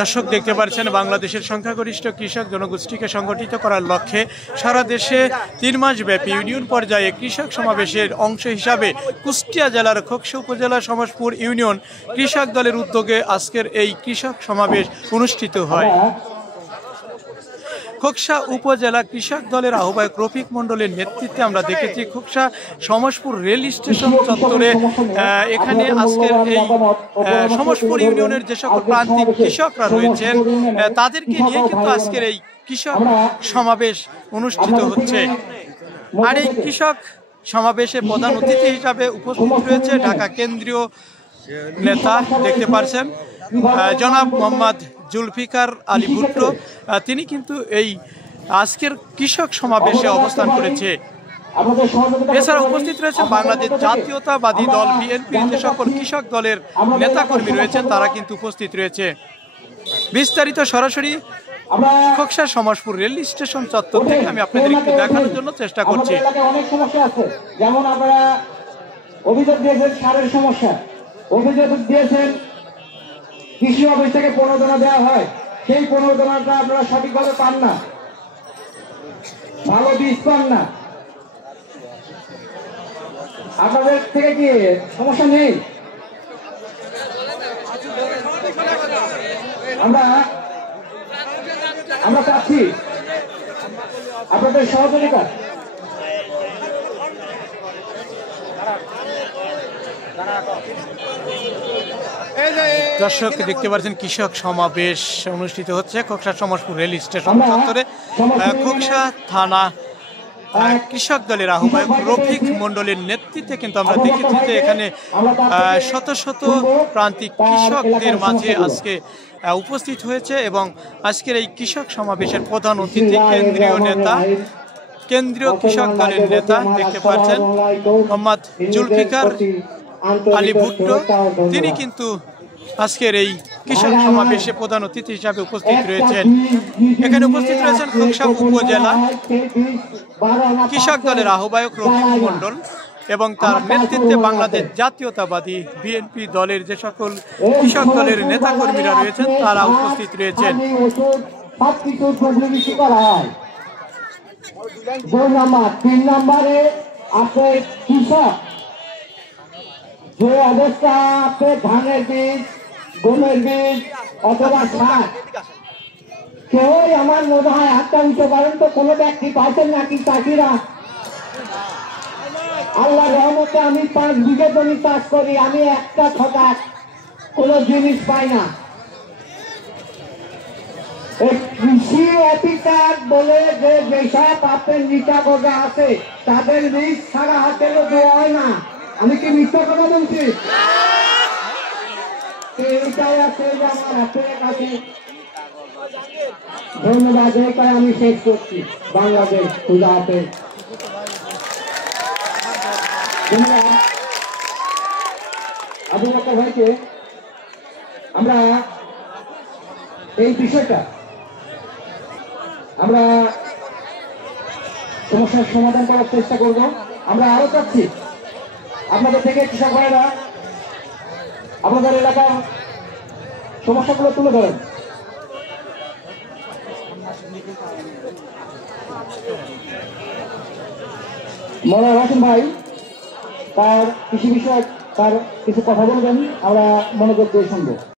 দর্শক দেখতে পাচ্ছেন বাংলাদেশের সংখ্যাগরিষ্ঠ কৃষক জনগোষ্ঠীকে সংগঠিত করার লক্ষ্যে সারা দেশে 3 মাস ব্যাপী ইউনিয়ন পর্যায়ে কৃষক সমাবেশের অংশ হিসাবে কুষ্টিয়া জেলার খোকসা উপজেলা সমসপুর ইউনিয়ন কৃষক দলের উদ্যোগে আজকের এই কৃষক সমাবেশ অনুষ্ঠিত হয়। খোকসা উপজেলা কৃষক দলের আহ্বায়ক রফিক মণ্ডলের নেতৃত্বে আমরা দেখেছি খোকসা সমসপুর রেল স্টেশন চত্বরে এখানে আজকের এই সমসপুর ইউনিয়নের যে সকল প্রান্তিক কৃষকরা রয়েছেন তাদেরকে নিয়ে কিন্তু আজকের এই কৃষক সমাবেশ অনুষ্ঠিত হচ্ছে। আর এই কৃষক সমাবেশে প্রধান অতিথি হিসাবে উপস্থিত রয়েছে ঢাকা কেন্দ্রীয় নেতা, দেখতে পাচ্ছেন জনাব মোহাম্মদ জুলফিকার আলী ভুট্টো। তিনি কিন্তু এই আজকের কৃষক সমাবেশে অবস্থান করেছে। এছাড়া উপস্থিত রয়েছে বাংলাদেশ জাতীয়তাবাদী দল বিএনপির যে সকল কৃষক দলের নেতাকর্মী রয়েছেন তারা কিন্তু উপস্থিত রয়েছে। বিস্তারিত সরাসরি খোকসা সমসপুর রেল স্টেশন চত্বর থেকে আমি আপনাদের একটু দেখানোর জন্য চেষ্টা করছি। অনেক সমস্যা আছে, যেমন আপনারা অভিযোগ দিয়েছেন সারের সমস্যা, অভিযোগ দিয়েছেন কৃষি অফিস থেকে প্রণোদনা দেওয়া হয়, সেই প্রণোদনাটা আপনারা সঠিকভাবে পান না, ভালো বীজ পান না। আপনাদের থেকে কি সমস্যা নেই? আমরা চাচ্ছি আপনাদের সহযোগিতা। দর্শক দেখতে পাচ্ছেন কৃষক সমাবেশ অনুষ্ঠিত হচ্ছে খোকসা সমসপুর রেল স্টেশন চত্বরে। খোকসা থানা কৃষক দলের আহ্বায়ক রফিক মণ্ডলের নেতৃত্বে কিন্তু আমরা দেখেছি যে এখানে শত শত প্রান্তিক কৃষকদের মাঝে আজকে উপস্থিত হয়েছে এবং আজকের এই কৃষক সমাবেশের প্রধান অতিথি কেন্দ্রীয় কৃষক দলের নেতা, দেখতে পাচ্ছেন মোহাম্মদ জুলফিকার আলী ভুট্টো। তিনি কিন্তু আজকের এই কৃষক সমাবেশে প্রধান অতিথি হিসাবে উপস্থিত রয়েছেন। এখানে উপস্থিত রয়েছেন খোকসা উপজেলা কৃষক দলের আহ্বায়ক রফিক মণ্ডল এবং তার নেতৃত্বে বাংলাদেশ জাতীয়তাবাদী বিএনপি দলের যে সকল কৃষক দলের নেতাকর্মীরা রয়েছেন তারা উপস্থিত রয়েছেন। তিন নম্বরে আপনার কৃষক যে অবস্থা, আপনার ধানের বীজ, গমের বীজ অথবা সার, কেউই আমার মনে হয় হাতটা উঠতে পারেন তো কোনো ব্যক্তি পাইছেন নাকি চাষিরা? আল্লাহ রহমতে আমি 5 বিঘে জমি চাষ করি, আমি একটা ছটাক কোনো জিনিস পাই না। কৃষি অফিসার বলে যে যেসব আপনার নিচা গজা আছে তাদের বীজ ছাড়া হাতেও দেওয়া হয় না। আমি কি মিথ্যা কথা বলছি? এইটাই আছে যে আমার হাতের কাছে। ধন্যবাদ, এটাই আমি শেষ করছি। বাংলাদেশ খুদা হাফেজ। আবু বকর ভাইকে আমরা এই বিষয়টা আমরা সমস্যার সমাধান করার চেষ্টা করব। আমরা আরো চাচ্ছি আপনাদের থেকে কৃষক ভাইরা আপনাদের এলাকার সমস্যাগুলো তুলে ধরেন। মনোহর হোসেন ভাই তার কৃষি বিষয়ক তার কিছু কথা বলবেন, আমরা মনোযোগ দিয়ে শুনবো।